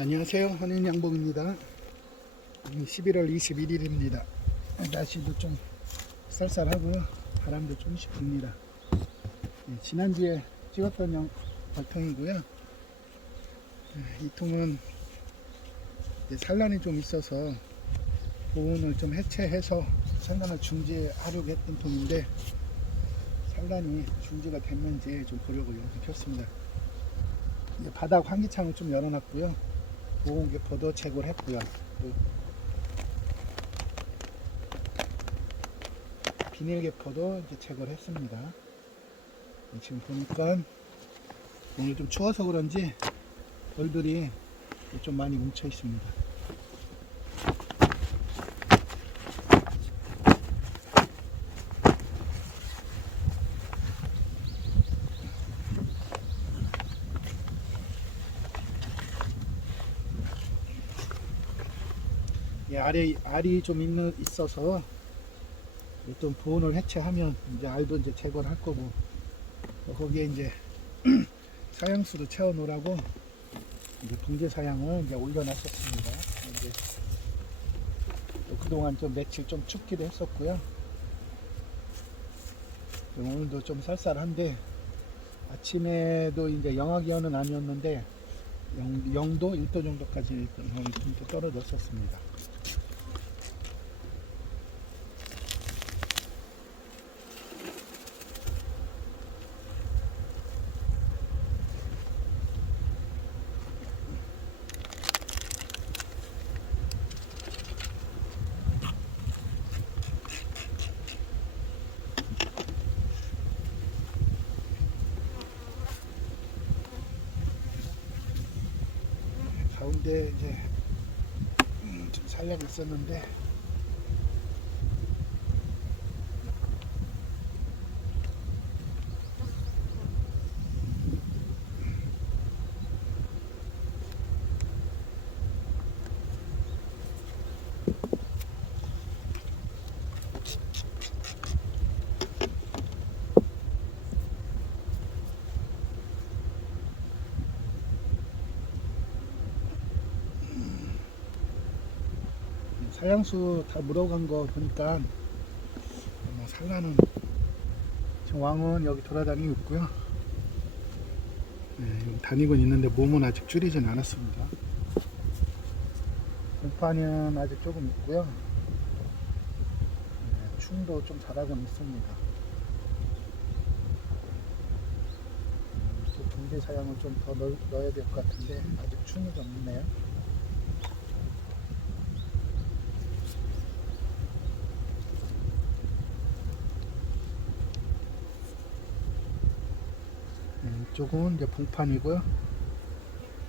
안녕하세요. 한인 양봉입니다. 11월 21일입니다. 날씨도 좀 쌀쌀하고요. 바람도 조금씩 붑니다. 예, 지난주에 찍었던 영, 발통이고요. 예, 이 통은 산란이 좀 있어서 보온을 좀 해체해서 산란을 중지하려고 했던 통인데 산란이 중지가 됐는지 좀 보려고. 이제 바닥 환기창을 좀 열어놨고요. 보온개포도 제거를 했고요. 그 비닐개포도 이제 제거를 했습니다. 지금 보니까 오늘 좀 추워서 그런지 벌들이 좀 많이 뭉쳐 있습니다. 알이 알이 좀 있는 있어서 좀 보온을 해체하면 이제 알도 이제 제거를 할 거고 또 거기에 이제 사양수도 채워 놓으라고 이제 붕대 사양을 이제 올려놨었습니다. 이제 또 그동안 좀 며칠 좀 춥기도 했었고요. 오늘도 좀 쌀쌀한데 아침에도 이제 영하 기온은 아니었는데 0, 0도, 1도 정도까지 좀 떨어졌었습니다. 가운데 이제 살려고 있었는데 사양수 다 물어간 거 보니까 아마 산란은 지금 왕은 여기 돌아다니고 있고요. 네, 다니고 있는데 몸은 아직 줄이진 않았습니다. 공파는 아직 조금 있고요. 네, 충도 좀 자라고는 있습니다. 음, 또 붕대 사양을 좀 더 넣어야 될 것 같은데 아직 충이 좀 있네요. 네, 이쪽은 이제 봉판이고요.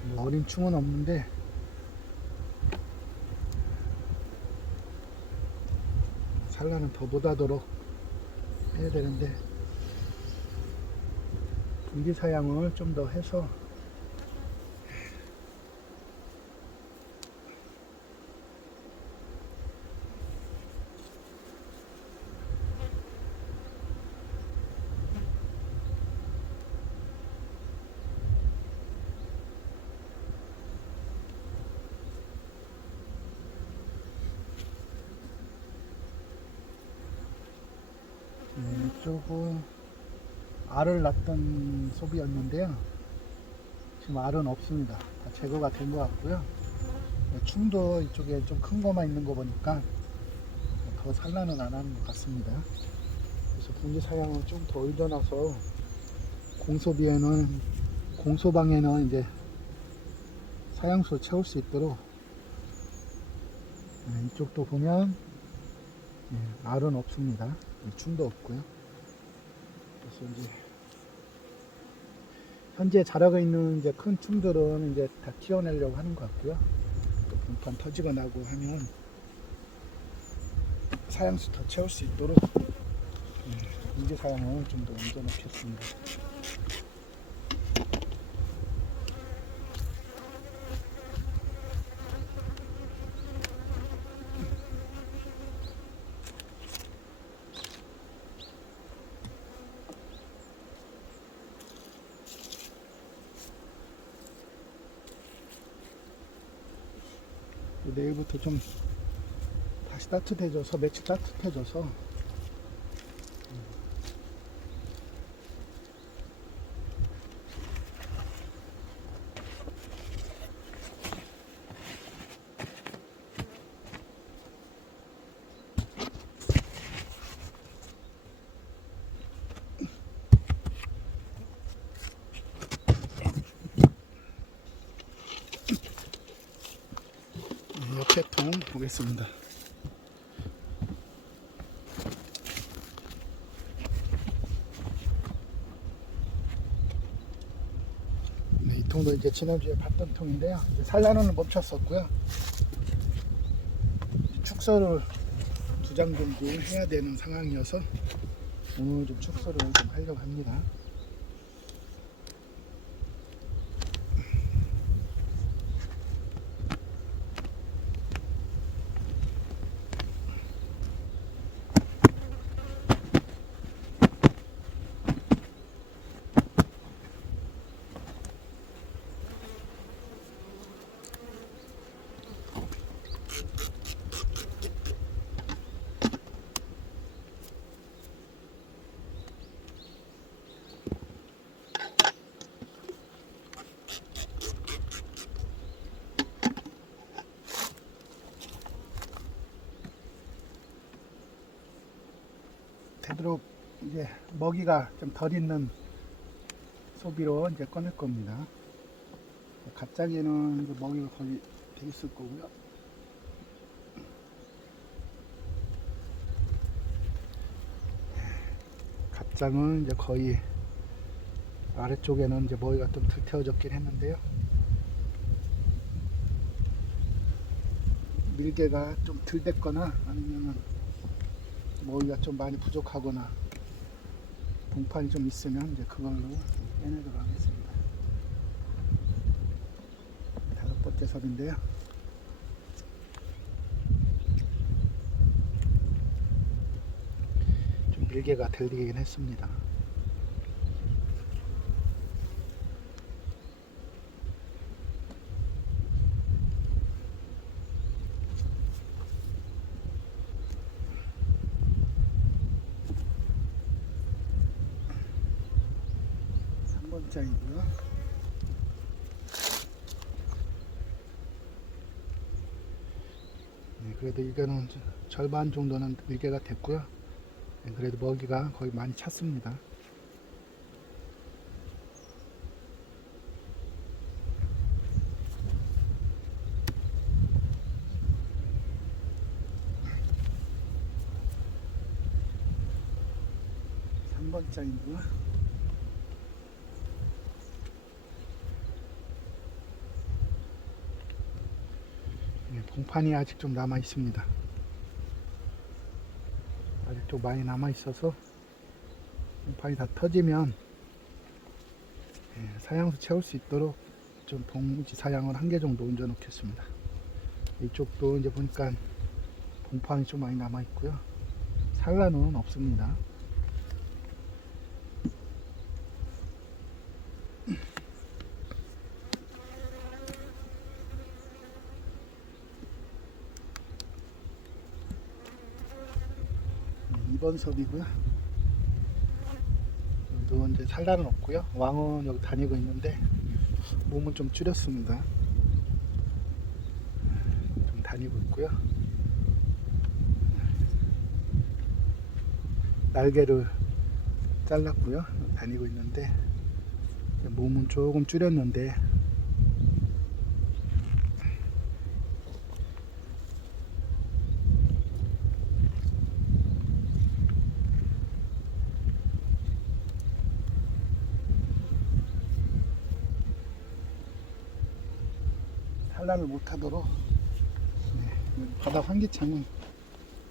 뭐 어린 충은 없는데 산란은 더 못하도록 해야 되는데 분기 사양을 좀 더 해서 네, 이쪽은 알을 낳던 소비였는데요. 지금 알은 없습니다. 다 제거가 된 것 같고요. 네, 충도 이쪽에 좀 큰 거만 있는 거 보니까 더 산란은 안 하는 것 같습니다. 그래서 분지 사양을 좀더 올려놔서 공소비에는 공소방에는 이제 사양수 채울 수 있도록 네, 이쪽도 보면 네, 알은 없습니다. 충도 없고요. 그래서 이제 현재 자라고 있는 이제 큰 충들은 이제 다 키워내려고 하는 것 같고요. 또 분판 터지고 나고 하면 사양수 더 채울 수 있도록 네, 인제 사양을 좀 더 옮겨 놓겠습니다. 내일부터 좀 다시 따뜻해져서 며칠 따뜻해져서 네, 옆에 통 보겠습니다. 네, 이 통도 이제 지난주에 봤던 통인데요. 이제 산란은 멈췄었고요. 축소를 두 장 정도 해야 되는 상황이어서 오늘 좀 축소를 좀 하려고 합니다. 되도록 이제 먹이가 좀 덜 있는 소비로 이제 꺼낼 겁니다. 갑자기는 먹이가 거의 돼 있을 거고요. 갑장은 이제 거의 아래쪽에는 이제 먹이가 좀덜 태워졌긴 했는데요. 밀개가 좀덜 됐거나 아니면은 먹이가 좀 많이 부족하거나 봉판이 좀 있으면 이제 그걸로 빼내도록 하겠습니다. 다섯 번째 섭인데요. 좀 밀개가 들리긴 했습니다. 삼번장이고요 네, 그래도 이거는 절반 정도는 밀개가 됐고요. 네, 그래도 먹이가 거의 많이 찼습니다. 삼번장이고요 봉판이 아직 좀 남아 있습니다. 아직 좀 많이 남아 있어서 봉판이 다 터지면 예, 사양수 채울 수 있도록 좀 봉지 사양을 한 개 정도 얹어 놓겠습니다. 이쪽도 이제 보니까 봉판이 좀 많이 남아 있고요. 산란은 없습니다. 네, 2번 섭이고요. 여기도 이제 산란은 없고요. 왕은 여기 다니고 있는데 몸은 좀 줄였습니다. 좀 다니고 있고요. 날개를 잘랐고요. 다니고 있는데 몸은 조금 줄였는데 산란을 못하도록 네, 바닥 환기창은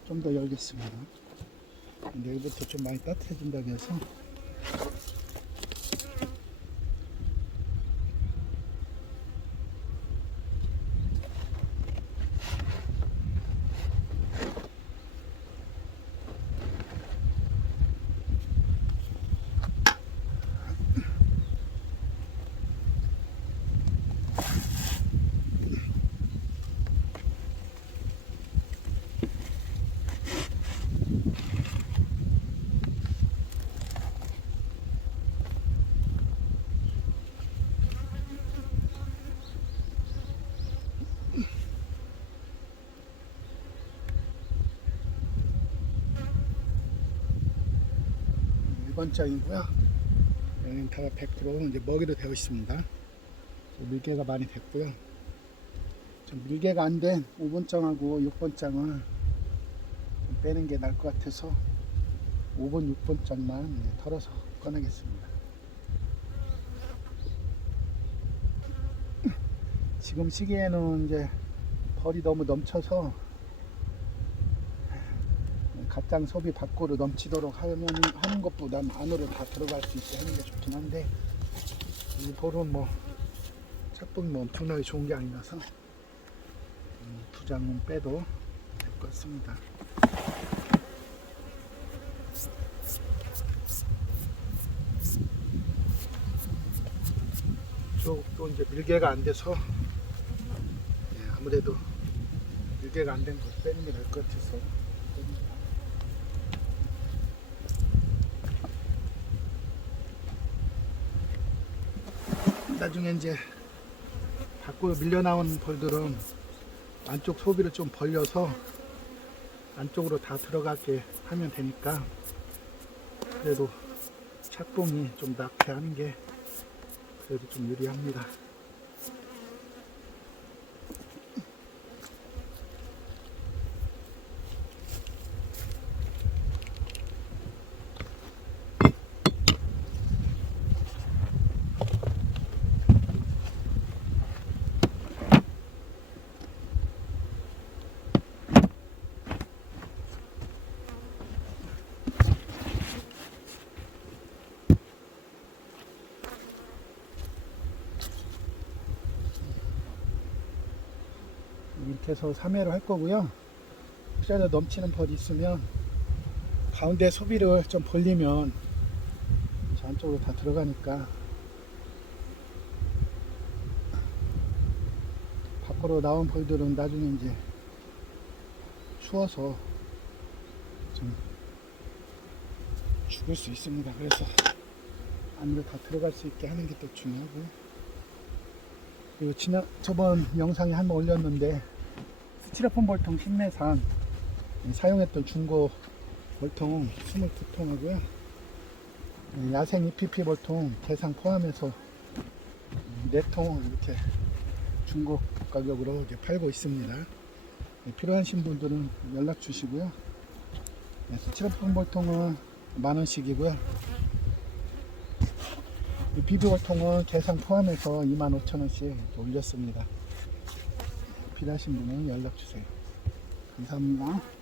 좀 더 열겠습니다. 내일부터 좀 많이 따뜻해진다고 해서 번 장이고요. 여기는 다 100% 이제 먹이로 되어 있습니다. 밀개가 많이 됐고요. 좀 밀개가 안 된 5번 장하고 6번 장을 좀 빼는 게 나을 것 같아서 5번, 6번 장만 이제 털어서 꺼내겠습니다. 지금 시기에는 이제 벌이 너무 넘쳐서 갓장 소비 밖으로 넘치도록 하면 하는 것보다 안으로 다 들어갈 수 있게 하는 게 좋긴 한데 이 볼은 뭐 착복이 뭐 엄청나게 좋은 게 아니라서 음, 두 장은 빼도 될 것 같습니다. 쪽도 이제 밀개가 안 돼서 예, 아무래도 밀개가 안된거 빼는 게 나을 것 같아서 뺍니다. 나중에 이제 밖으로 밀려 나온 벌들은 안쪽 소비를 좀 벌려서 안쪽으로 다 들어가게 하면 되니까 그래도 착봉이 좀 낫게 하는 게 그래도 좀 유리합니다. 이렇게 해서 3회를 할 거고요. 혹시라도 넘치는 벌이 있으면 가운데 소비를 좀 벌리면 저 안쪽으로 다 들어가니까 밖으로 나온 벌들은 나중에 이제 추워서 좀 죽을 수 있습니다. 그래서 안으로 다 들어갈 수 있게 하는 게 또 중요하고 그리고 지난 저번 영상에 한번 올렸는데 스티로폼 볼통 신내산 사용했던 중고 볼통 22통하고요. 야생 EPP 볼통 대상 포함해서 4통 이렇게 중고 가격으로 이제 팔고 있습니다. 네, 필요하신 분들은 연락 주시고요. 네, 스티로폼 볼통은 만원씩이고요. 이 비비골통은 개상 포함해서 25,000원씩 올렸습니다. 필요하신 분은 연락 주세요. 감사합니다.